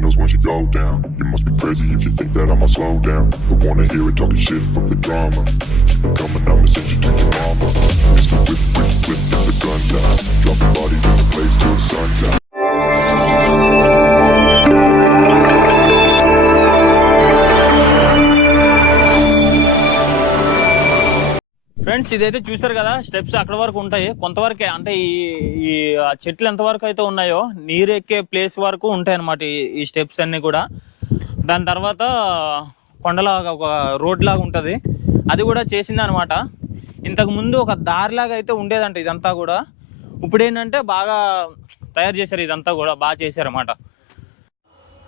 knows once you go down. You must be crazy if you think that I'ma slow down. Don't wanna hear it talking shit, fuck the drama. Keep it coming, I'ma send you to your mama. Mr. Whip, whip, whip, the gun out. Dropping bodies in the place till the sun's out. Friends ఇదైతే చూసారు కదా steps అక్కడ వరకు ఉంటాయి. కొంతవరకే అంటే ఈ ఈ ఆ చెట్లు ఎంత వరకు అయితే ఉన్నాయో నీరు ఎక్కే ప్లేస్ వరకు ఉంటాయి అన్నమాట ఈ- ఈ స్టెప్స్ అన్ని కూడా. దాని తర్వాత కొండలాగా ఒక రోడ్ లాగా ఉంటుంది. అది కూడా చేసింది అనమాట ఇంతకు ముందు ఒక దారిలాగా అయితే ఉండేదంట ఇదంతా కూడా. ఇప్పుడు ఏంటంటే బాగా తయారు చేశారు ఇదంతా కూడా బాగా చేశారన్నమాట.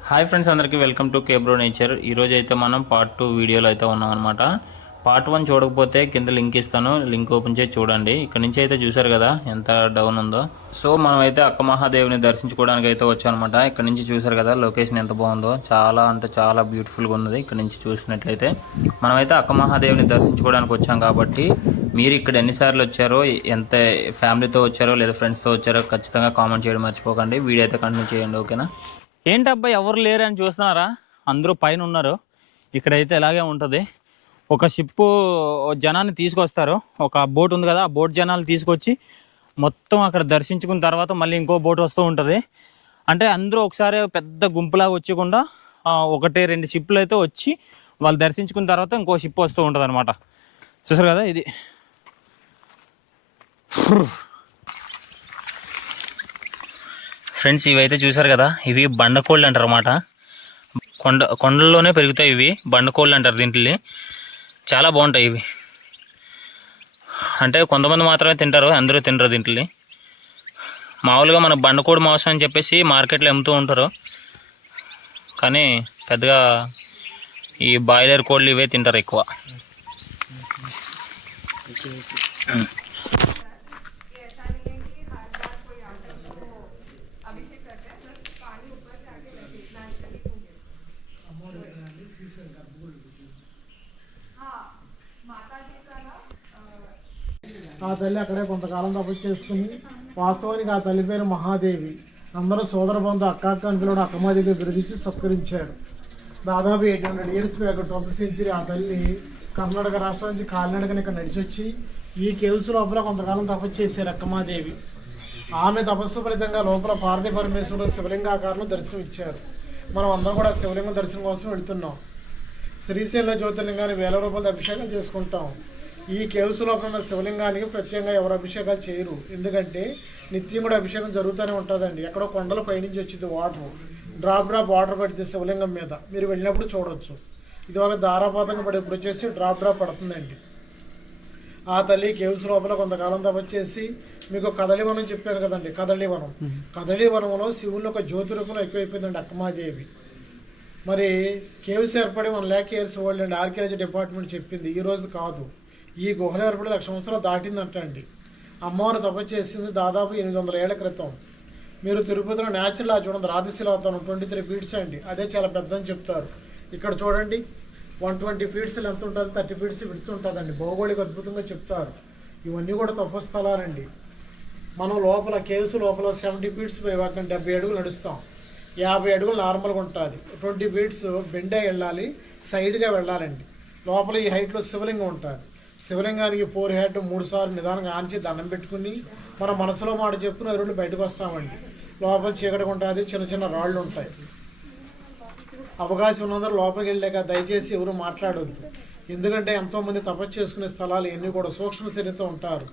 హాయ్ ఫ్రెండ్స్ అందరికీ వెల్కమ్ టు కేబ్రో నేచర్ ఈరోజు అయితే మనం పార్ట్ టూ వీడియోలో అయితే ఉన్నాం అనమాట పార్ట్ వన్ చూడకపోతే కింద లింక్ ఇస్తాను. లింక్ ఓపెన్ చేసి చూడండి. ఇక్కడ నుంచి అయితే చూసారు కదా ఎంత డౌన్ ఉందో. సో మనం అయితే అక్క మహాదేవిని దర్శించుకోవడానికి అయితే వచ్చాం అనమాట ఇక్కడ నుంచి చూసారు కదా లొకేషన్ ఎంత బాగుందో. చాలా అంటే చాలా బ్యూటిఫుల్గా ఉన్నది ఇక్కడ నుంచి చూసినట్లయితే. మనమైతే అక్క మహాదేవిని దర్శించుకోవడానికి వచ్చాం కాబట్టి మీరు ఇక్కడ ఎన్నిసార్లు వచ్చారో ఎంత ఫ్యామిలీతో వచ్చారో లేదా ఫ్రెండ్స్తో వచ్చారో ఖచ్చితంగా కామెంట్ చేయడం మర్చిపోకండి. వీడియో అయితే కంటిన్యూ చేయండి ఓకేనా? ఏంటి అబ్బాయి ఎవరు లేరు అని చూస్తున్నారా? అందరూ పైన ఉన్నారు. ఇక్కడైతే ఇలాగే ఉంటుంది. ఒక షిప్ జనాన్ని తీసుకొస్తారు. ఒక బోట్ ఉంది కదా ఆ బోట్ జనాలు తీసుకొచ్చి మొత్తం అక్కడ దర్శించుకున్న తర్వాత మళ్ళీ ఇంకో బోట్ వస్తూ ఉంటుంది. అంటే అందరూ ఒకసారి పెద్ద గుంపులాగా వచ్చకుండా ఒకటి రెండు షిప్లు అయితే వచ్చి వాళ్ళు దర్శించుకున్న తర్వాత ఇంకో షిప్ వస్తూ ఉంటుంది అనమాట చూసారు కదా ఇది. ఫ్రెండ్స్ ఇవైతే చూసారు కదా ఇవి బండకోళ్ళు అంటారు అన్నమాట కొండ కొండల్లోనే పెరుగుతాయి ఇవి బండకోళ్ళు అంటారు దీంట్లో చాలా బాగుంటాయి ఇవి. అంటే కొంతమంది మాత్రమే తింటారు అందరూ తినరు దీంట్లో మామూలుగా మన బండకోడి మాంసం అని చెప్పేసి మార్కెట్లో అమ్ముతూ ఉంటారు. కానీ పెద్దగా ఈ బాయిలర్ కోళ్ళు ఇవే తింటారు ఎక్కువ. ఆ తల్లి అక్కడే కొంతకాలం తపస్సు చేసుకుని వాస్తవానికి ఆ తల్లి పేరు మహాదేవి. అందరూ సోదర బంధు అక్క అక్క అని పిలవడం అక్కమాదేవి బిరుదించి సత్కరించారు. దాదాపు eight hundred years back twelfth century ఆ తల్లి కర్ణాటక రాష్ట్రం నుంచి కాలినడకని ఇక్కడ నడిచొచ్చి ఈ కేవ్స్ లోపల కొంతకాలం తపస్సు చేశారు అక్కమాదేవి. ఆమె తపస్సు ఫలితంగా లోపల పార్వతీ పరమేశ్వరుడు శివలింగాకారంలో దర్శనం ఇచ్చారు మనం అందరం కూడా శివలింగం దర్శనం కోసం వెళుతున్నాం. శ్రీశైల జ్యోతిర్లింగాన్ని వేల రూపాయలు అభిషేకం చేసుకుంటాం. ఈ కేవ్స్ లోపల ఉన్న శివలింగానికి ప్రత్యేకంగా ఎవరు అభిషేకాలు చేయరు. ఎందుకంటే నిత్యం కూడా అభిషేకం జరుగుతూనే ఉంటుందండి. ఎక్కడో కొండల పైనుంచి వచ్చింది వాటర్. డ్రాప్ డ్రాప్ వాటర్ పడితే శివలింగం మీద. మీరు వెళ్ళినప్పుడు చూడొచ్చు. ఇది ఒక ధారాపాతంగా పడి ఇప్పుడు వచ్చేసి డ్రాప్ డ్రాప్ పడుతుందండి. ఆ తల్లి కేవ్స్ లోపల కొంతకాలం తపస్సు మీకు కదలివనం చెప్పాను కదండి కదలివనం. కదలివనంలో శివుని ఒక జ్యోతి రూపంలో ఎక్కువైపోయిందండి అక్కమాదేవి. మరి కేవ్స్ ఏర్పడి వన్ ల్యాక్ ఇయర్స్ ఓల్డ్ అండి. ఆర్కియాలజీ డిపార్ట్మెంట్ చెప్పింది. ఈ రోజు కాదు. ఈ గుహలు ఏర్పడి లక్ష సంవత్సరాలు దాటిందంట అండి అమ్మవారు తపస్సు చేసింది దాదాపు ఎనిమిది వందల ఏళ్ళ క్రితం. మీరు తిరుపతిలో న్యాచురల్ ఆ చూడండి రాతిశిలాతనం ట్వంటీ త్రీ ఫీట్స్ అండి. అదే చాలా పెద్దని చెప్తారు. ఇక్కడ చూడండి వన్ ట్వంటీ ఫీట్స్ ఎంత ఉంటుంది థర్టీ ఫీట్స్ విడుతుంటుందండి భౌగోళిక అద్భుతంగా చెప్తారు. ఇవన్నీ కూడా తపస్థలాలండి. మనం లోపల కేసు లోపల సెవెంటీ ఫీట్స్ పోయి డెబ్బై అడుగులు నడుస్తాం. యాభై అడుగులు నార్మల్గా ఉంటుంది. ట్వంటీ ఫీట్స్ బెండే వెళ్ళాలి సైడ్గా వెళ్ళాలండి. లోపల ఈ హైట్లో శివలింగం ఉంటుంది. శివలింగానికి ఫోర్ హెడ్ మూడు సార్లు నిదానంగా ఆంచి దండం పెట్టుకుని మన మనసులో మాట చెప్పుకుని రెండు బయటకు వస్తామండి. లోపల చీకటిగా ఉంటుంది చిన్న చిన్న రాళ్ళు ఉంటాయి. అవకాశం ఉన్నందరూ లోపలికి వెళ్ళాక దయచేసి ఎవరు మాట్లాడొద్దు. ఎందుకంటే ఎంతోమంది తపస్సు చేసుకునే స్థలాలు ఇవన్నీ కూడా సూక్ష్మ శరీరంతో ఉంటారు.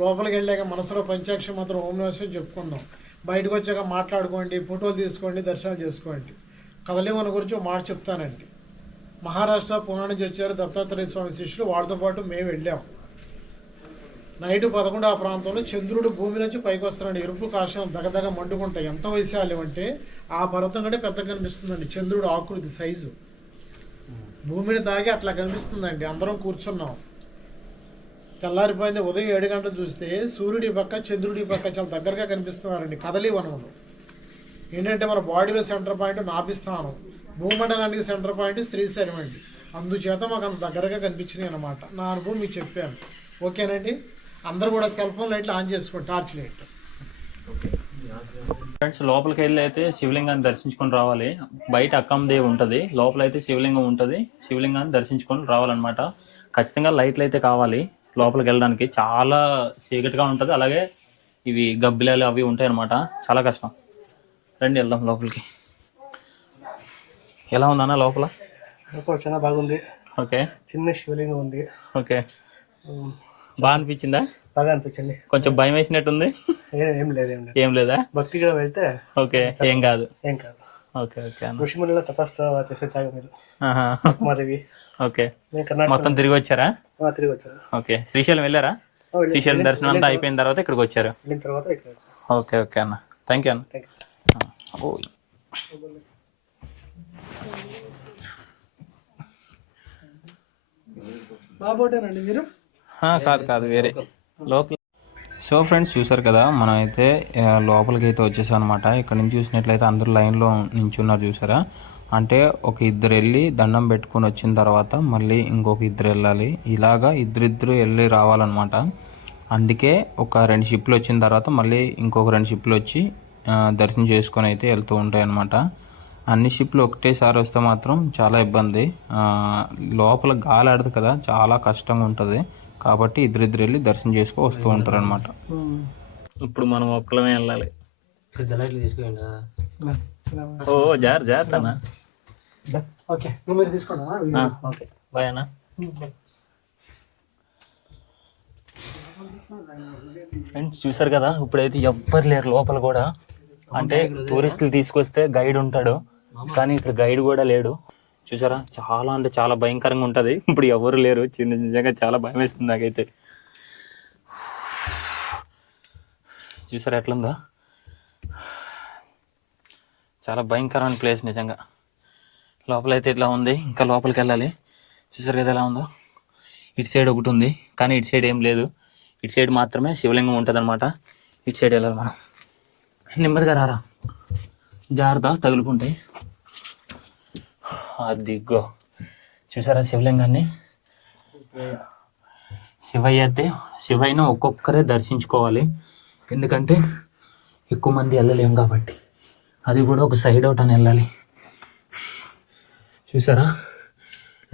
లోపలికి వెళ్ళాక మనసులో పంచాక్షి మాత్రం ఓం నమస్కారం చెప్పుకుందాం. బయటకు వచ్చాక మాట్లాడుకోండి ఫోటోలు తీసుకోండి దర్శనం చేసుకోండి. కదలిమన గురించి మాట చెప్తానండి. మహారాష్ట్ర పూనా నుంచి వచ్చారు దత్తాత్రేయ స్వామి శిష్యులు వాళ్ళతో పాటు మేము వెళ్ళాం. నైట్ పదకొండు ఆ ప్రాంతంలో చంద్రుడు భూమి నుంచి పైకి వస్తున్నాడు. ఎరుపు కాషాయం దగదగ మండుకుంటాయి. ఎంత వైశాల్యం అంటే ఆ పర్వతం కంటే పెద్ద కనిపిస్తుందండి. చంద్రుడు ఆకృతి సైజు. భూమిని తాగి అట్లా కనిపిస్తుందండి. అందరం కూర్చున్నాం. తెల్లారిపోయింది ఉదయం ఏడు గంటలు చూస్తే సూర్యుడి పక్క చంద్రుడి పక్క చాలా దగ్గరగా కనిపిస్తున్నారండి కదలి వనములు ఏంటంటే మన బాడీలో సెంటర్ పాయింట్ నాభిస్థానం భూమండలానికి సెంటర్ పాయింట్ శ్రీశైలం అండి. అందుచేత మాకు అంత దగ్గరగా కనిపించినాయి అనమాట నా అనుభవం మీకు చెప్పాను. ఓకేనండి? అందరూ కూడా సెల్ ఫోన్ లైట్లు ఆన్ చేసుకోండి. Torch light. ఫ్రెండ్స్ లోపలికి వెళ్ళి అయితే శివలింగాన్ని దర్శించుకొని రావాలి. బయట అక్కందేవి ఉంటుంది. లోపల అయితే శివలింగం ఉంటుంది. శివలింగాన్ని దర్శించుకొని రావాలన్నమాట. ఖచ్చితంగా లైట్లు అయితే కావాలి లోపలికి వెళ్ళడానికి చాలా చీకటిగా ఉంటుంది. అలాగే ఇవి గబ్బిలాలు అవి ఉంటాయి అన్నమాట చాలా కష్టం. రండి వెళ్దాం లోపలికి. ఎలా ఉందన్న లోపల? లోపల చాలా బాగుంది. ఓకే. చిన్న శివలింగం ఉంది. ఓకే. బాగా అనిపించిందా? బాగా అనిపించింది. కొంచెం భయం వేసినట్టుంది? ఏ- ఏం లేదు ఏం లేదు. ఏం లేదా? భక్తి కూడా వెళ్తే ఓకే ఏం కాదు. ఏం కాదు. ఓకే ఓకే ఋషిమునిలో తపస్సు చేసే జాగం ఇది. ఓకే. మొత్తం తిరిగి వచ్చారా? తిరిగి వచ్చాను. ఓకే. శ్రీశైలం వెళ్ళారా? శ్రీశైలం దర్శనం అంతా అయిపోయిన తర్వాత ఇక్కడికి వచ్చారు. తర్వాత ఓకే ఓకే అన్న. థ్యాంక్ యూ అన్న. థ్యాంక్ బాబోటేనండి మీరు? కాదు కాదు వేరే. లోపల సో ఫ్రెండ్స్ చూసారు కదా మనం అయితే లోపలికి అయితే వచ్చేసాం అనమాట ఇక్కడ నుంచి చూసినట్లయితే అందరు లైన్లో నించున్నారు చూసారా? అంటే ఒక ఇద్దరు వెళ్ళి దండం పెట్టుకొని వచ్చిన తర్వాత మళ్ళీ ఇంకొక ఇద్దరు వెళ్ళాలి. ఇలాగా ఇద్దరిద్దరు వెళ్ళి రావాలన్నమాట. అందుకే ఒక రెండు షిప్లు వచ్చిన తర్వాత మళ్ళీ ఇంకొక రెండు షిప్లు వచ్చి దర్శనం చేసుకొని అయితే వెళ్తూ ఉంటాయి అన్నమాట అన్ని షిప్లు ఒకటేసారి వస్తే మాత్రం చాలా ఇబ్బంది. ఆ, లోపల గాలి ఆడదు కదా చాలా కష్టంగా ఉంటుంది. కాబట్టి ఇద్దరిద్దరు వెళ్ళి దర్శనం చేసుకు వస్తూ ఉంటారు అనమాట ఇప్పుడు మనం ఒక్కలమే వెళ్ళాలి. ఓ జార్ జాగ్రత్త ఓకే నువ్వు మీరు తీసుకోండి ఓకే బాయ్ అన్న. ఫ్రెండ్స్ చూసారు కదా ఇప్పుడైతే ఎవ్వరు లేరు లోపల కూడా. అంటే టూరిస్టులు తీసుకొస్తే గైడ్ ఉంటాడు. కానీ ఇక్కడ గైడ్ కూడా లేడు. చూసారా? చాలా అంటే చాలా భయంకరంగా ఉంటుంది. ఇప్పుడు ఎవరు లేరు. చిన్న నిజంగా చాలా భయం వేస్తుంది నాకైతే. చూసారా ఎట్లుందో? చాలా భయంకరమైన ప్లేస్ నిజంగా. లోపలైతే ఇట్లా ఉంది. ఇంకా లోపలికి వెళ్ళాలి. చూసారు కదా ఎలా ఉందో? ఇటు సైడ్ ఒకటి ఉంది. కానీ ఇటు సైడ్ ఏం లేదు. ఇటు సైడ్ మాత్రమే శివలింగం ఉంటుంది అనమాట ఇటు సైడ్ వెళ్ళాలి మనం. నెమ్మదిగా రారా. జాగ్రత్త తగులుకుంటాయి అదిగో చూసారా శివలింగాన్ని? శివయ్య అయితే శివయ్యను ఒక్కొక్కరే దర్శించుకోవాలి. ఎందుకంటే ఎక్కువ మంది వెళ్ళలేము కాబట్టి. అది కూడా ఒక సైడ్ అవుట్ అని వెళ్ళాలి. చూసారా?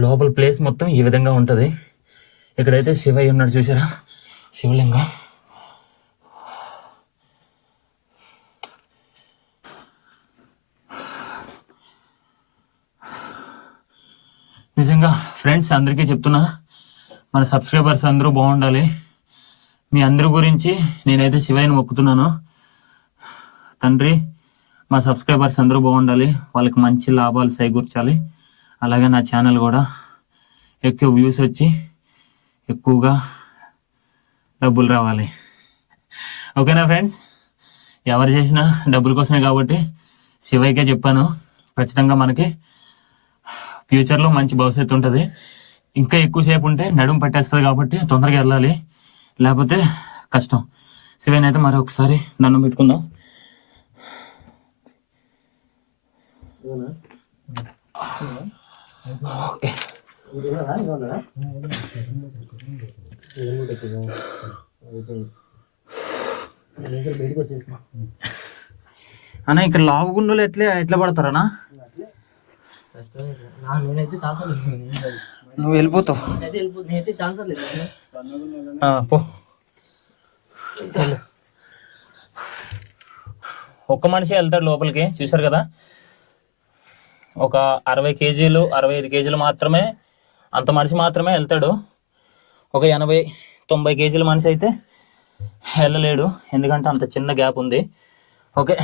లోపల ప్లేస్ మొత్తం ఈ విధంగా ఉంటుంది. ఇక్కడైతే శివయ్య ఉన్నాడు చూసారా? శివలింగం. నిజంగా ఫ్రెండ్స్ అందరికీ చెప్తున్నా మన సబ్స్క్రైబర్స్ అందరూ బాగుండాలి. మీ అందరి గురించి నేనైతే శివయ్యను మొక్కుతున్నాను. తండ్రి మా సబ్స్క్రైబర్స్ అందరూ బాగుండాలి. వాళ్ళకి మంచి లాభాలు చేకూర్చాలి అలాగే నా ఛానల్ కూడా ఎక్కువ వ్యూస్ వచ్చి ఎక్కువగా డబ్బులు రావాలి. ఓకేనా ఫ్రెండ్స్? ఎవరు చేసినా డబ్బుల కోసమే కాబట్టి శివయ్యకే చెప్పాను. ఖచ్చితంగా మనకి ఫ్యూచర్లో మంచి భవిష్యత్తు ఉంటుంది. ఇంకా ఎక్కువసేపు ఉంటే నడుము పట్టేస్తుంది కాబట్టి తొందరగా వెళ్ళాలి. లేకపోతే కష్టం. శివయ్యని అయితే మరి ఒకసారి దండం పెట్టుకుందాం. ఓకే. అన్న ఇక్కడ లావు గుండెలు ఎట్లా ఎట్లా పడతారనా నువ్వు వెళ్ళిపోతావు. పో. ఒక్క మనిషి వెళ్తాడు లోపలికి చూసారు కదా? ఒక అరవై కేజీలు అరవై ఐదు కేజీలు మాత్రమే అంత మనిషి మాత్రమే వెళ్తాడు. ఒక ఎనభై తొంభై కేజీల మనిషి అయితే వెళ్ళలేడు. ఎందుకంటే అంత చిన్న గ్యాప్ ఉంది. ఓకే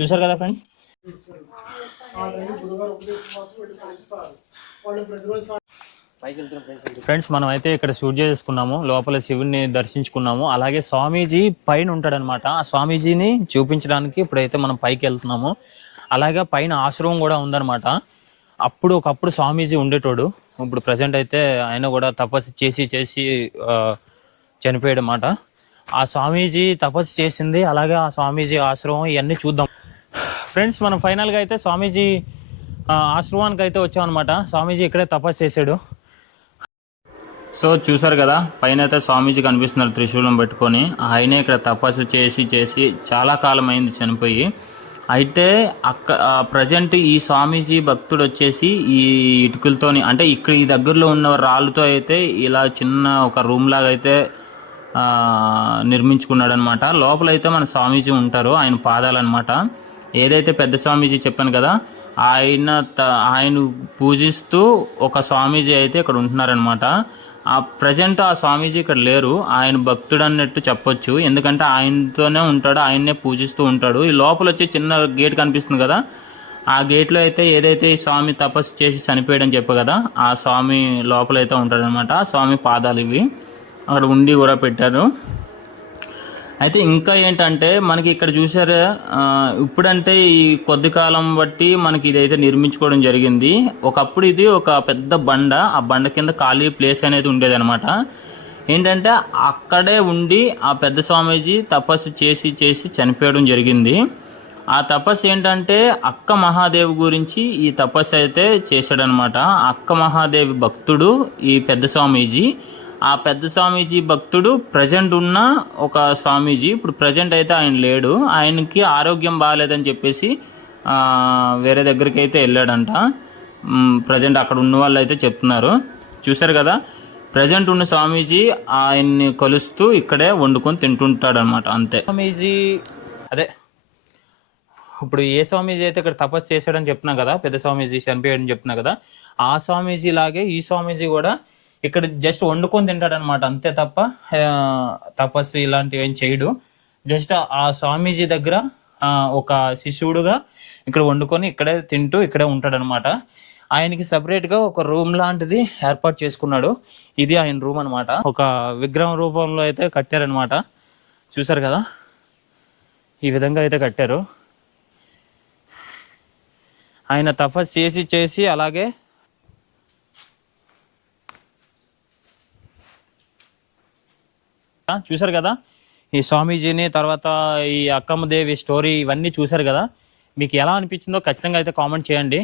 చూసారు కదా ఫ్రెండ్స్? ఫ్రెండ్స్ మనం అయితే ఇక్కడ షూట్ చేసుకున్నాము లోపల శివుని దర్శించుకున్నాము. అలాగే స్వామీజీ పైన ఉంటాడనమాట ఆ స్వామీజీని చూపించడానికి ఇప్పుడైతే మనం పైకి వెళ్తున్నాము. అలాగే పైన ఆశ్రమం కూడా ఉందన్నమాట. అప్పుడు ఒకప్పుడు స్వామీజీ ఉండేటోడు. ఇప్పుడు ప్రజెంట్ అయితే ఆయన కూడా తపస్సు చేసి చేసి ఆ, చనిపోయాడు అన్నమాట ఆ స్వామీజీ తపస్సు చేసింది. అలాగే ఆ స్వామీజీ ఆశ్రమం ఇవన్నీ చూద్దాం. ఫ్రెండ్స్ మనం ఫైనల్గా అయితే స్వామీజీ ఆశ్రమానికి అయితే వచ్చామన్నమాట. స్వామీజీ ఇక్కడే తపస్సు చేశాడు. సో చూసారు కదా పైన అయితే స్వామీజీ కనిపిస్తున్నారు త్రిశూలం పెట్టుకొని. ఆయనే ఇక్కడ తపస్సు చేసి చేసి చాలా కాలం అయింది చనిపోయి. అయితే అక్క ప్రజెంట్ ఈ స్వామీజీ భక్తుడు వచ్చేసి ఈ ఇటుకలతోని అంటే ఇక్కడ ఈ దగ్గరలో ఉన్న రాళ్ళతో అయితే ఇలా చిన్న ఒక రూమ్ లాగా అయితే నిర్మించుకున్నాడు అనమాట లోపల అయితే మన స్వామీజీ ఉంటారు ఆయన పాదాలన్నమాట. ఏదైతే పెద్ద స్వామీజీ చెప్పాను కదా ఆయన త- ఆయన పూజిస్తూ ఒక స్వామీజీ అయితే ఇక్కడ ఉంటున్నారనమాట ఆ ప్రజెంట్ ఆ స్వామీజీ ఇక్కడ లేరు. ఆయన భక్తుడు అన్నట్టు చెప్పొచ్చు. ఎందుకంటే ఆయనతోనే ఉంటాడు ఆయన్నే పూజిస్తూ ఉంటాడు. ఈ లోపల వచ్చి చిన్న గేట్ కనిపిస్తుంది కదా ఆ గేట్లో అయితే ఏదైతే ఈ స్వామి తపస్సు చేసి చనిపోయాడని చెప్పు కదా ఆ స్వామి లోపల అయితే ఉంటాడనమాట ఆ స్వామి పాదాలు ఇవి. అక్కడ ఉండి కూడా పెట్టారు. అయితే ఇంకా ఏంటంటే మనకి ఇక్కడ చూసారా ఇప్పుడంటే ఈ కొద్ది కాలం బట్టి మనకి ఇదైతే నిర్మించుకోవడం జరిగింది. ఒకప్పుడు ఇది ఒక పెద్ద బండ ఆ బండ కింద ఖాళీ ప్లేస్ అనేది ఉండేది అనమాట ఏంటంటే అక్కడే ఉండి ఆ పెద్ద స్వామీజీ తపస్సు చేసి చేసి చనిపోయడం జరిగింది. ఆ తపస్సు ఏంటంటే అక్క మహాదేవి గురించి ఈ తపస్సు అయితే చేశాడనమాట అక్క మహాదేవి భక్తుడు ఈ పెద్ద స్వామీజీ. ఆ పెద్ద స్వామీజీ భక్తుడు ప్రజెంట్ ఉన్న ఒక స్వామీజీ ఇప్పుడు ప్రజెంట్ అయితే ఆయన లేడు. ఆయనకి ఆరోగ్యం బాగాలేదని చెప్పేసి వేరే దగ్గరికి అయితే వెళ్ళాడంట ప్రజెంట్ అక్కడ ఉన్న వాళ్ళు అయితే చెప్తున్నారు. చూశారు కదా? ప్రజెంట్ ఉన్న స్వామీజీ ఆయన్ని కలుస్తూ ఇక్కడే వండుకొని తింటుంటాడనమాట అంతే. స్వామీజీ అదే. ఇప్పుడు ఏ స్వామీజీ అయితే ఇక్కడ తపస్సు చేశాడని చెప్తున్నా కదా పెద్ద స్వామీజీ చనిపోయాడని చెప్తున్నా కదా ఆ స్వామీజీ లాగే ఈ స్వామీజీ కూడా ఇక్కడ జస్ట్ వండుకొని తింటాడనమాట అంతే తప్ప తపస్సు ఇలాంటివి ఏం చేయడు. జస్ట్ ఆ స్వామీజీ దగ్గర ఒక శిష్యుడుగా ఇక్కడ వండుకొని ఇక్కడే తింటూ ఇక్కడే ఉంటాడనమాట. ఆయనకి సపరేట్గా ఒక రూమ్ లాంటిది ఏర్పాటు చేసుకున్నాడు. ఇది ఆయన రూమ్ అన్నమాట ఒక విగ్రహం రూపంలో అయితే కట్టారనమాట. చూసారు కదా? ఈ విధంగా అయితే కట్టారు. ఆయన తపస్సు చేసి చేసి అలాగే చూసారు చూశారు కదా? ఈ స్వామీజీని తర్వాత ఈ అక్కమ్మ దేవి స్టోరీ ఇవన్నీ చూశారు కదా? మీకు ఎలా అనిపించిందో ఖచ్చితంగా అయితే కామెంట్ చేయండి.